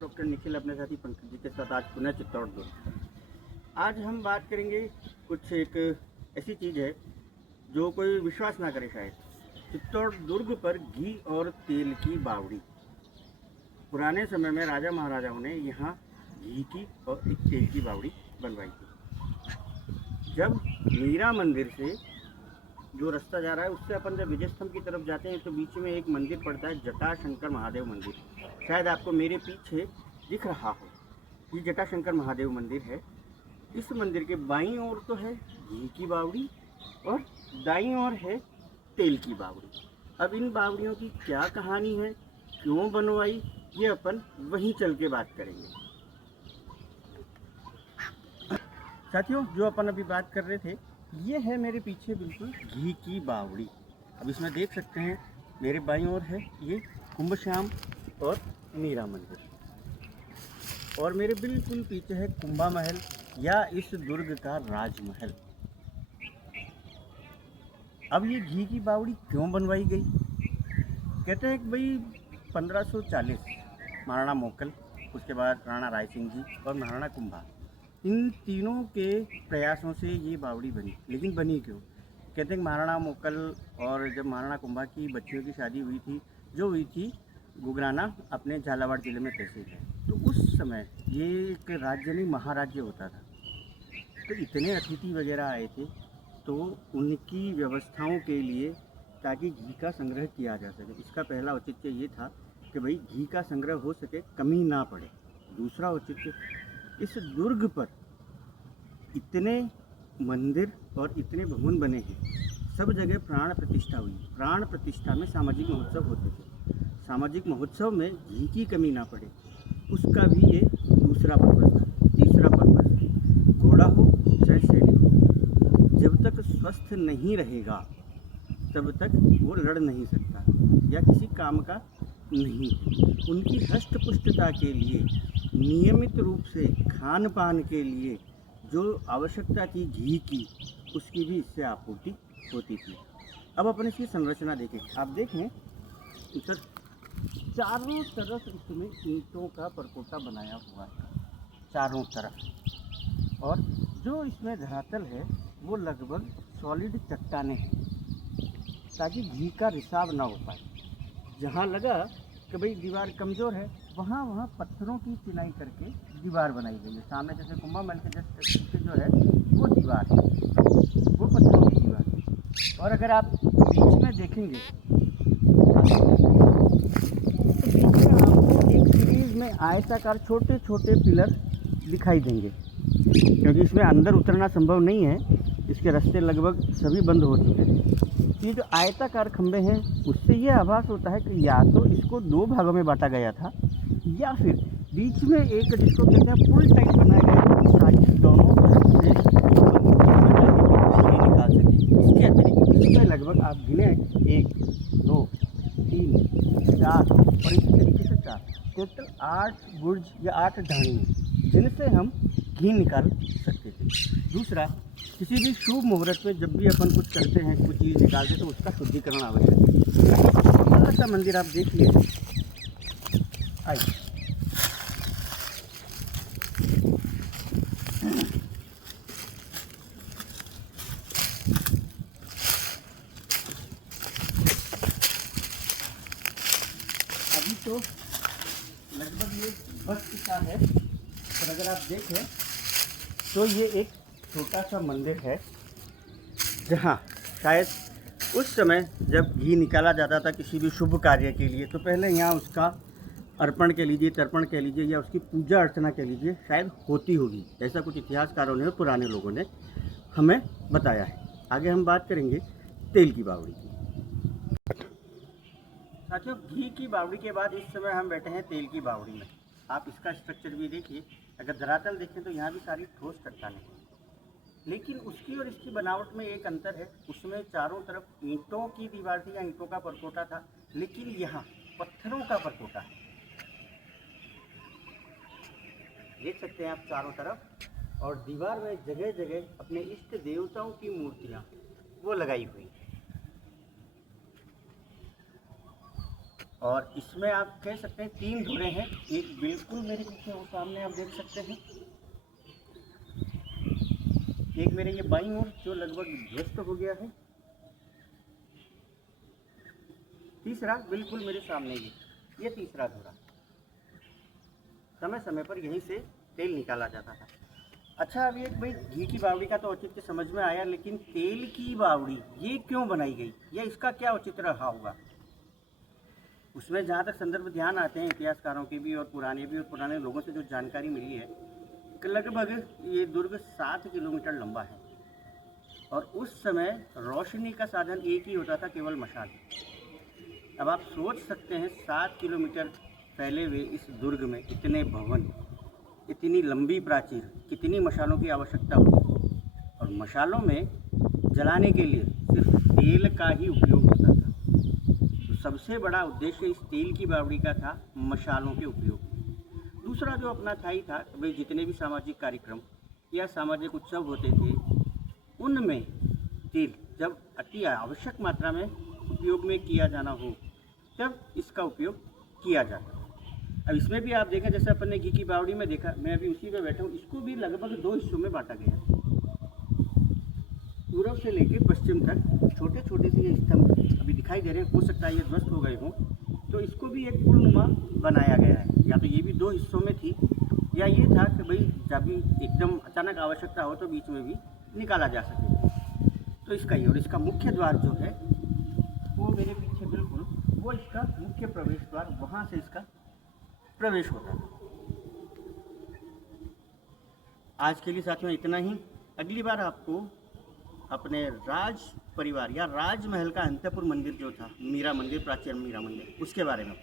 Doctor Nikhil अपने साथी पंकज जी के साथ आज पुनः चित्तौड़ दुर्ग। आज हम बात करेंगे कुछ एक ऐसी चीज़ है जो कोई विश्वास ना करे शायद। चित्तौड़ दुर्ग पर घी और तेल की बावड़ी। पुराने समय में राजा महाराजाओं ने यहाँ घी की और एक तेल की बावड़ी बनवाई थी। जब मीरा मंदिर से जो रास्ता जा रहा है उससे अपन जब विजय स्तंभ की तरफ जाते हैं तो बीच में एक मंदिर पड़ता है, जटाशंकर महादेव मंदिर। शायद आपको मेरे पीछे दिख रहा हो, ये जटाशंकर महादेव मंदिर है। इस मंदिर के बाईं ओर तो है घी की बावड़ी और दाईं ओर है तेल की बावड़ी। अब इन बावड़ियों की क्या कहानी है, क्यों बनवाई, ये अपन वहीं चल के बात करेंगे। साथियों, जो अपन अभी बात कर रहे थे, ये है मेरे पीछे बिल्कुल घी की बावड़ी। अब इसमें देख सकते हैं मेरे बाईं ओर है ये कुंभ श्याम और मीरा मंदिर, और मेरे बिल्कुल पीछे है कुंभा महल या इस दुर्ग का राजमहल। अब ये घी की बावड़ी क्यों बनवाई गई? कहते हैं कि भाई 1540 महाराणा मोकल, उसके बाद राणा राय सिंह जी और महाराणा कुंभा, इन तीनों के प्रयासों से ये बावड़ी बनी। लेकिन बनी क्यों? कहते हैं महाराणा मोकल और जब महाराणा कुंभा की बच्चियों की शादी हुई थी, जो हुई थी गुगराना अपने झालावाड़ ज़िले में तहसील है, तो उस समय ये एक राज्य नहीं महाराज्य होता था। तो इतने अतिथि वगैरह आए थे, तो उनकी व्यवस्थाओं के लिए ताकि घी का संग्रह किया जा सके, इसका पहला औचित्य ये था कि भाई घी का संग्रह हो सके, कमी ना पड़े। दूसरा औचित्य, इस दुर्ग पर इतने मंदिर और इतने भवन बने हैं, सब जगह प्राण प्रतिष्ठा हुई। प्राण प्रतिष्ठा में सामाजिक महोत्सव होते थे। सामाजिक महोत्सव में घी की कमी ना पड़े, उसका भी ये दूसरा पर्पज़ था। तीसरा पर्पज़, घोड़ा हो चाहे सैनिक हो, जब तक स्वस्थ नहीं रहेगा तब तक वो लड़ नहीं सकता या किसी काम का नहीं है। उनकी हष्ट पुष्टता के लिए, नियमित रूप से खान पान के लिए जो आवश्यकता थी घी की, उसकी भी इससे आपूर्ति होती थी। अब अपन इसकी संरचना देखें। आप देखें इधर चारों तरफ इसमें ईंटों का परकोटा बनाया हुआ है, चारों तरफ, और जो इसमें धरातल है वो लगभग सॉलिड चट्टाने हैं, ताकि घी का रिसाव ना हो पाए। जहाँ लगा कि भाई दीवार कमज़ोर है, वहाँ वहाँ पत्थरों की चिनाई करके दीवार बनाई गई है। सामने जैसे कुंभा महल के जस्ट पीछे जो है वो दीवार है, वो पत्थरों की दीवार है। और अगर आप बीच में देखेंगे तो बीच में आपको एक सीरीज में आयताकार छोटे छोटे पिलर दिखाई देंगे, क्योंकि इसमें अंदर उतरना संभव नहीं है, इसके रास्ते लगभग सभी बंद हो चुके हैं। ये जो आयताकार खंभे हैं, उससे ये आभास होता है कि या तो इसको दो भागों में बांटा गया था, या फिर बीच में एक जिसको कहते हैं पुल टाइप बनाया गया ताकि दोनों तरफ से निकाल सके। इसके अतिरिक्त इसमें लगभग आप गिने 1 2 3 4 और इसी तरीके से 4, टोटल 8 बुर्ज या 8 ढाणी जिनसे हम घी निकाल सकते थे। दूसरा, किसी भी शुभ मुहूर्त में जब भी अपन कुछ करते हैं, कुछ चीज़ निकालते हैं, तो उसका शुद्धिकरण आवश्यक है। छोटा सा मंदिर आप देखिए, आइए अभी तो लगभग ये बस का है, पर अगर आप देखें तो ये एक छोटा सा मंदिर है, जहाँ शायद उस समय जब घी निकाला जाता था किसी भी शुभ कार्य के लिए, तो पहले यहाँ उसका अर्पण कह लीजिए, तर्पण कह लीजिए, या उसकी पूजा अर्चना कह लीजिए, शायद होती होगी। ऐसा कुछ इतिहासकारों ने और पुराने लोगों ने हमें बताया है। आगे हम बात करेंगे तेल की बावड़ी की। साथियों, घी की बावड़ी के बाद इस समय हम बैठे हैं तेल की बावड़ी में। आप इसका स्ट्रक्चर भी देखिए, अगर धरातल देखें तो यहाँ भी सारी ठोस चट्टानें हैं, लेकिन उसकी और इसकी बनावट में एक अंतर है। उसमें चारों तरफ ईंटों की दीवार थी या ईंटों का परकोटा था, लेकिन यहाँ पत्थरों का परकोटा है। देख सकते हैं आप चारों तरफ, और दीवार में जगह जगह अपने इष्ट देवताओं की मूर्तियाँ वो लगाई हुई हैं। और इसमें आप कह सकते हैं 3 धुरे हैं। एक बिल्कुल मेरे पीछे वो सामने आप देख सकते हैं, एक मेरे ये बाईं ओर जो लगभग ध्वस्त हो गया है, तीसरा बिल्कुल मेरे सामने ये तीसरा धुरा। समय समय पर यहीं से तेल निकाला जाता था। अच्छा, अभी एक भाई घी की बावड़ी का तो औचित्य समझ में आया, लेकिन तेल की बावड़ी ये क्यों बनाई गई या इसका क्या औचित्य रहा होगा? उसमें जहाँ तक संदर्भ ध्यान आते हैं इतिहासकारों के भी और पुराने लोगों से जो जानकारी मिली है कि लगभग ये दुर्ग 7 किलोमीटर लंबा है और उस समय रोशनी का साधन एक ही होता था, केवल मशाल। अब आप सोच सकते हैं 7 किलोमीटर फैले हुए इस दुर्ग में इतने भवन, इतनी लंबी प्राचीर, कितनी मशालों की आवश्यकता होगी। और मशालों में जलाने के लिए सिर्फ तेल का ही उपयोग होता था। तो सबसे बड़ा उद्देश्य इस तेल की बावड़ी का था मशालों के उपयोग। दूसरा जो अपना था ही था भाई, जितने भी सामाजिक कार्यक्रम या सामाजिक उत्सव होते थे उनमें तेल जब अति आवश्यक मात्रा में उपयोग में किया जाना हो तब इसका उपयोग किया जाता है। अब इसमें भी आप देखें, जैसे अपन ने घी की बावड़ी में देखा, मैं अभी उसी पे बैठा हूँ, इसको भी लगभग 2 हिस्सों में बांटा गया। पूर्व से लेकर पश्चिम तक छोटे छोटे से ये स्तंभ अभी दिखाई दे रहे हैं, हो सकता है ये ध्वस्त हो गए हों, तो इसको भी एक पुलनुमा बनाया गया है। या तो ये भी 2 हिस्सों में थी, या ये था कि भाई जब भी एकदम अचानक आवश्यकता हो तो बीच में भी निकाला जा सके। तो इसका ये, और इसका मुख्य द्वार जो है वो मेरे पीछे बिल्कुल, वो इसका मुख्य प्रवेश द्वार, वहाँ से इसका प्रवेश होता है। आज के लिए साथियों इतना ही। अगली बार आपको अपने राज परिवार या राजमहल का अंतपुर मंदिर जो था, मीरा मंदिर, प्राचीन मीरा मंदिर, उसके बारे में